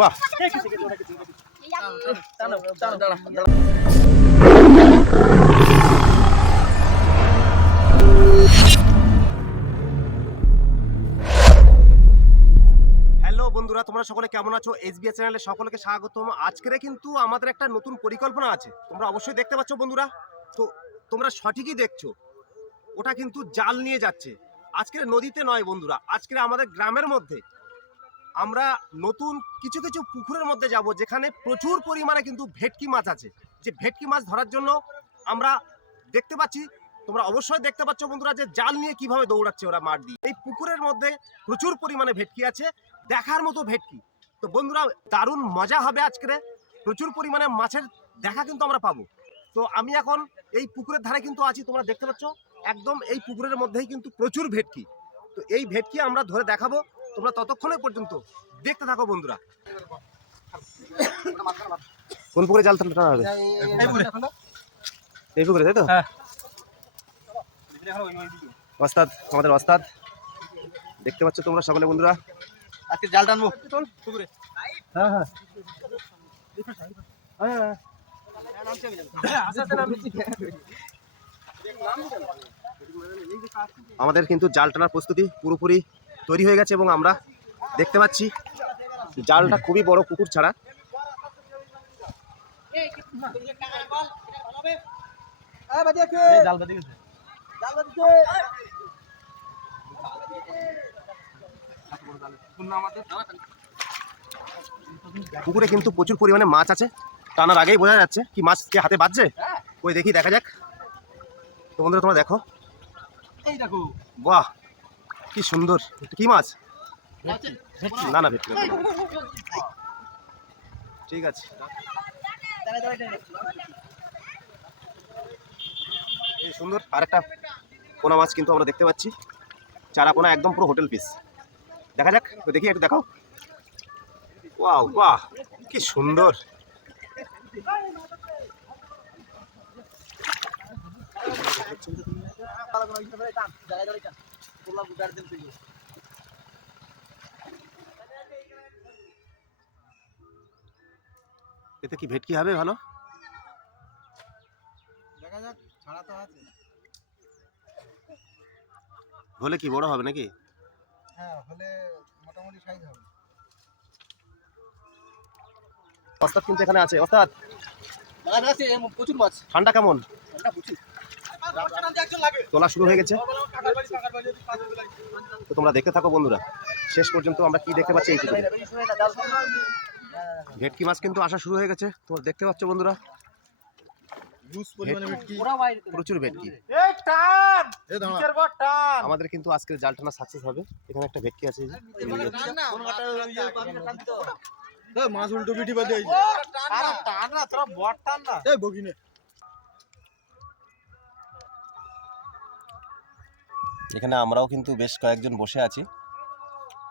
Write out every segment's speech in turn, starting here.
বাহ। হ্যালো বন্ধুরা তোমরা সকলে কেমন আছো? এসবিএস চ্যানেলে সকলকে স্বাগতম। আজকের কিন্তু আমাদের একটা নতুন পরিকল্পনা আছে। তোমরা অবশ্যই দেখতে পাচ্ছ বন্ধুরা। তো তোমরা সঠিকই দেখছ। ওটা কিন্তু জাল নিয়ে যাচ্ছে। আজকের নদীতে নয় বন্ধুরা, আজকের আমাদের গ্রামের মধ্যে। আমরা নতুন কিছু কিছু পুকুরের মধ্যে যাব, যেখানে প্রচুর পরিমাণে কিন্তু ভেটকি মাছ আছে। যে ভেটকি মাছ ধরার জন্য আমরা দেখতে পাচ্ছি, তোমরা অবশ্যই দেখতে পাচ্ছ বন্ধুরা, যে জাল নিয়ে কীভাবে দৌড়াচ্ছে ওরা মাঠ দিয়ে। এই পুকুরের মধ্যে প্রচুর পরিমাণে ভেটকি আছে, দেখার মতো ভেটকি। তো বন্ধুরা, দারুণ মজা হবে আজকে প্রচুর পরিমাণে মাছের দেখা কিন্তু আমরা পাবো। তো আমি এখন এই পুকুরের ধারে কিন্তু আছি, তোমরা দেখতে পাচ্ছ একদম এই পুকুরের মধ্যেই কিন্তু প্রচুর ভেটকি। তো এই ভেটকি আমরা ধরে দেখাবো। তোমরা ততক্ষণে পর্যন্ত দেখতে থাকো বন্ধুরা। কোন পুকুরে জাল টানা হবে এই পুকুরে। তাই তো? হ্যাঁ। ওস্তাদ আমাদের ওস্তাদ। দেখতে পাচ্ছ তোমরা সকলে বন্ধুরা। আজকে জাল টানবো। পুকুরে। হ্যাঁ হ্যাঁ। হ্যাঁ আমাদের কিন্তু জাল টানার প্রস্তুতি পুরোপুরি তৈরি হয়ে গেছে এবং আমরা দেখতে পাচ্ছি জালটা খুবই বড় পুকুর ছাড়া। পুকুরে কিন্তু প্রচুর পরিমাণে মাছ আছে, টানার আগেই বোঝা যাচ্ছে কি মাছ কে হাতে বাজছে ওই দেখি, দেখা যাক। তো বন্ধুরা তোমরা দেখো। এই দেখো। বাহ কি সুন্দর। কি মাছ? না না ভেটকি ঠিক আছে। এই সুন্দর আরেকটা পোনা মাছ কিন্তু আমরা দেখতে পাচ্ছি। চারা পোনা একদম পুরো হোটেল পিস। দেখা যাক তো দেখি একটু দেখাও। ওয়াও বাহ কি সুন্দর। এতে কি ভেটকি হবে ভালো? দেখা যাক ছাড়া তো আছে। হলে কি বড় হবে নাকি? হ্যাঁ হলে মোটামুটি সাইজ হবে। কিন্তু এখানে আছে। মাছ আছে প্রচুর মাছ। ঠান্ডা কেমন? ঠান্ডা প্রচুর। তোলা শুরু হয়ে গেছে। তো তোমরা দেখতে থাকো বন্ধুরা। শেষ পর্যন্ত আমরা কি দেখতে পাচ্ছি এই পুকুরে ভেটকি মাছ কিন্তু আসা শুরু হয়ে গেছে। তোমরা দেখতে পাচ্ছ বন্ধুরা। প্রচুর ভেটকি। আমাদের কিন্তু আজকের জাল টানা সাকসেস হবে। এখানে একটা ভেটকি আছে। মাছ উল্টো পিঠি বাদে এই বগিনে। এখানে আমরাও কিন্তু বেশ কয়েকজন বসে আছি।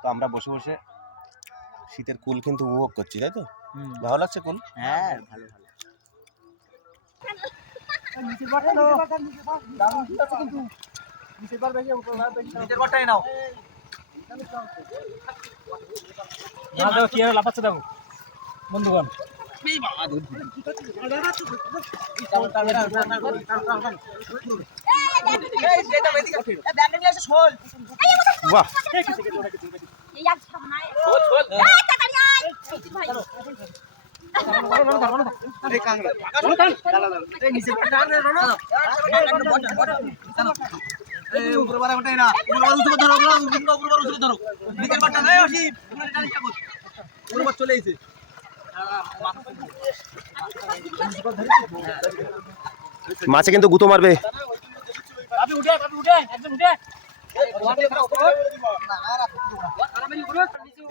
তো আমরা বসে বসে শীতের কুল কিন্তু উপভোগ করছি তাই তো? ভালো লাগছে কুল? হ্যাঁ ভালো ভালো। বন্ধুগণ মাছে কিন্তু গুঁতো মারবে।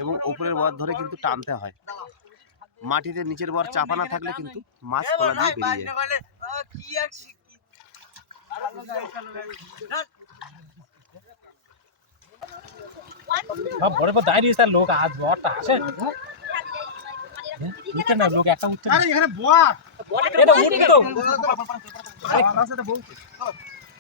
এবং উপরের বর ধরে কিন্তু টানতে হয়। মাটিতে নিচের বর চাপা না থাকলে কিন্তু মাছ তলা দিয়ে বেরিয়ে যায়। বড় বড় দাঁড়িয়ে তার লোক আজ বড়টা আসে। উঠতে না লোক একটা উঠতে আরে এখানে বট এটা উঠতো।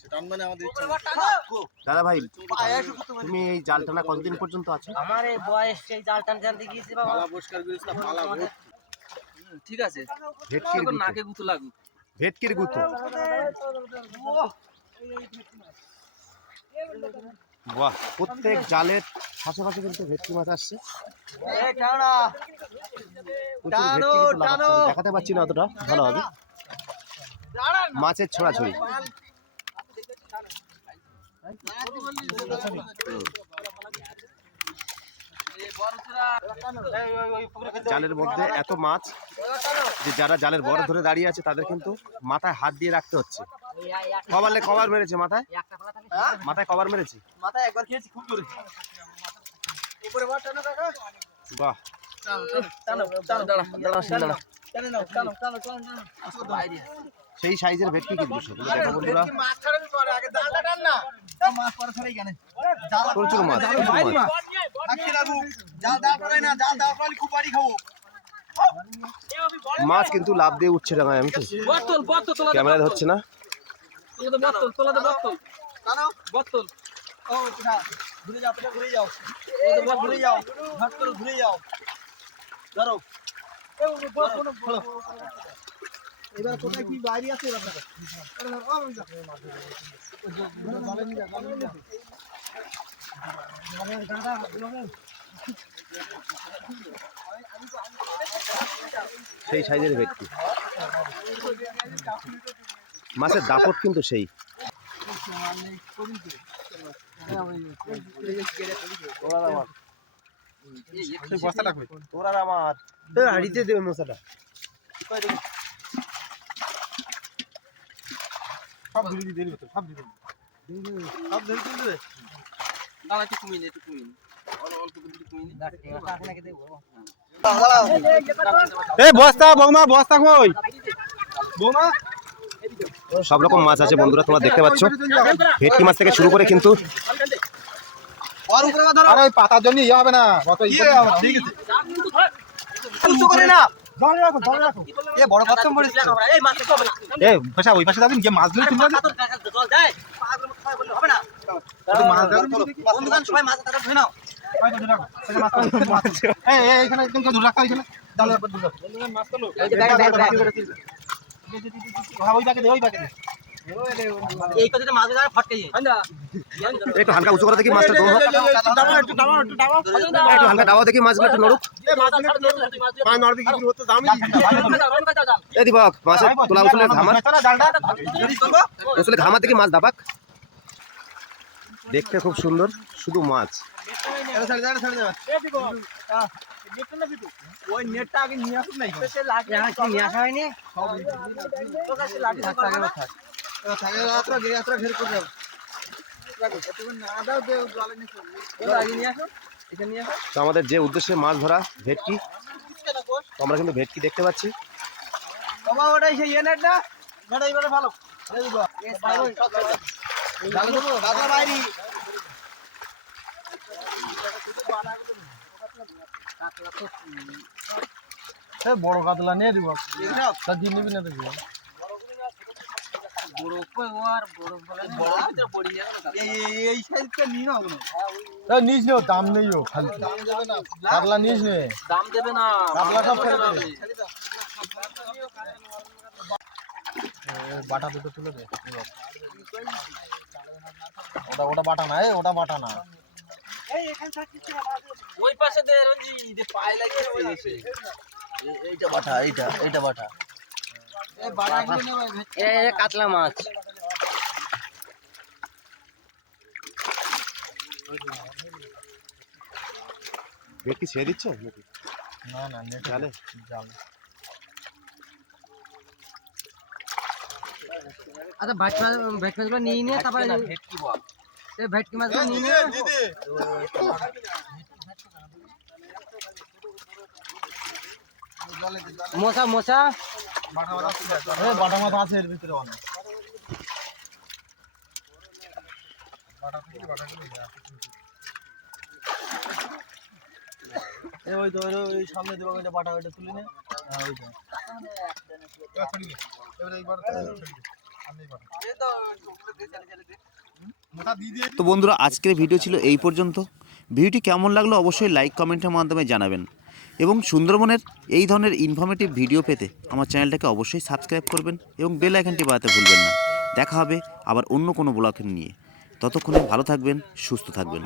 ইচ্ছা দাদা ভাই তুমি এই জাল টানা কতদিন পর্যন্ত আছো? আমার এই বয়স সেই জাল টান টানতে গিয়েছি বাবা। পালা ভর্তি। ঠিক আছে। ভেটকির গুঁতো। নাকে গুতো লাগুক। ভেটকির গুঁতো। বাহ। প্রত্যেক জালের পাশাপাশি কিন্তু ভেটকি মাছ আসছে। দেখাতে পাচ্ছি না অতটা ভালো হবে। মাছের ছড়াছড়ি জালের মধ্যে এত মাছ যে যারা জালের বড় ধরে দাঁড়িয়ে আছে, তাদের কিন্তু মাথায় হাত দিয়ে রাখতে হচ্ছে। কবার মেরেছে মাথায়? মাথায় কবার মেরেছে? মাথায় একবার খেয়েছি খুব জোরে উপরে মার টানো বাহ টানো টানো দাঁড়া দাঁড়া দাঁড়া বাইরে সেই সাইজের ভেটকি কিন্তু সেগুলো দেখো বন্ধুরা। মাছ ছাড়াবি পরে আগে জালটা টান না। মাছ পরে ছাড়াই কেন জাল প্রচুর মাছ মাছ। না কিন্তু লাভ দিয়ে উঠছে ডাঙায় আমি তো ক্যামেরা ধরছে না? ঘুরে যাও ঘুরে যাও। ঘুরে যাও। ভাত করে ঘুরে যাও। ধরো ধরো। এবার কোথায় কি বাইরে আছে সেই সাইজের ভেটকি মাছের দাপট কিন্তু সেই বস্তাটা কই তোরা আমার। হাড়িতে দেবে মশাটা। সব ধরে সব সব ধরে দে দাঁড়া কমিয়ে নে একটু কমিয়ে নে। বস্তা বৌমা বস্তা কই? বৌমা? সব রকম মাছ আছে বন্ধুরা তোমরা দেখতে পাচ্ছ। ভেটকি মাছ থেকে শুরু করে কিন্তু আর উপরে ধরো আরে ওই পাতার জন্য ইয়ে হবে না কত ইয়ে হবে, ঠিক আছে। উঁচু করে না। জলে রাখো এ বড় কচ্ছম পড়েছে এই মাছ হবে না। এ পয়সা ওই পাশে যাবেন গিয়ে মাছ ধরে তুলবে জল দেয় পাগলের মতো বললে হবে না মাছ ধরে। বন্ধুগণ সবাই মাছ তাদের ধরে নাও। এই এখানে একদম ধরে রাখো রাখো। ওই দে ওই দে। এই কথাতে মাছ ধরে ফটকে যায় একটু হালকা উঁচু করে দেখি মাছটা দৌড় হোক। একটু হালকা ডাবা দেখি মাছগুলো একটু নড়ুক এই দিবক মাছের তোলা উচলে ঘামার উচলে ঘামার দেখি মাছ দাপাক দেখতে খুব সুন্দর শুধু মাছ ওই আমাদের যে উদ্দেশ্যে মাছ ধরা, ভেটকি আমরা কিন্তু ভেটকি দেখতে পাচ্ছি। বড় কাতলা নিয়ে দিব। দিয়ে নিবি না দিয়ে এই সাইজটা নিয়ে নাও না তা নিস নে দাম নেই ও খালি। কাতলা নিস নে। দাম দেবে না কাতলা সব ছেড়ে দেবে বাটা দুটো তুলে দে ওটা ওটা বাটা না এ ওটা বাটা না। ওই পাশে দে পায়ে লাগিয়েছে এসে এইটা বাটা এইটা এইটা বাটা। এই বাটাগুলো নেবে এ কাতলা মাছ ভেটকি ছেড়ে দিচ্ছ নাকি? না না নেট জালে? জাল আচ্ছা ভেট মাছ ভেট মাছগুলো নিয়ে নিয়ে তারপরে ভেটকি বল এই ভেটকি মাছগুলো নিয়ে নিয়ে মশা মশা। বাটা মাছ আছে এর ভিতরে অনেক। ওই তো ওই সামনে দেবো ওইটা বাটা ওইটা তুলে নে। হ্যাঁ ওইটা তো। বন্ধুরা আজকের ভিডিও ছিল এই পর্যন্ত। ভিডিওটি কেমন লাগল অবশ্যই লাইক কমেন্টের মাধ্যমে জানাবেন। এবং সুন্দরবনের এই ধরনের ইনফরমেটিভ ভিডিও পেতে আমার চ্যানেলটাকে অবশ্যই সাবস্ক্রাইব করবেন এবং বেল আইকনটি বাড়াতে ভুলবেন না। দেখা হবে আবার অন্য কোনো ব্লগ নিয়ে। ততক্ষণে ভালো থাকবেন, সুস্থ থাকবেন।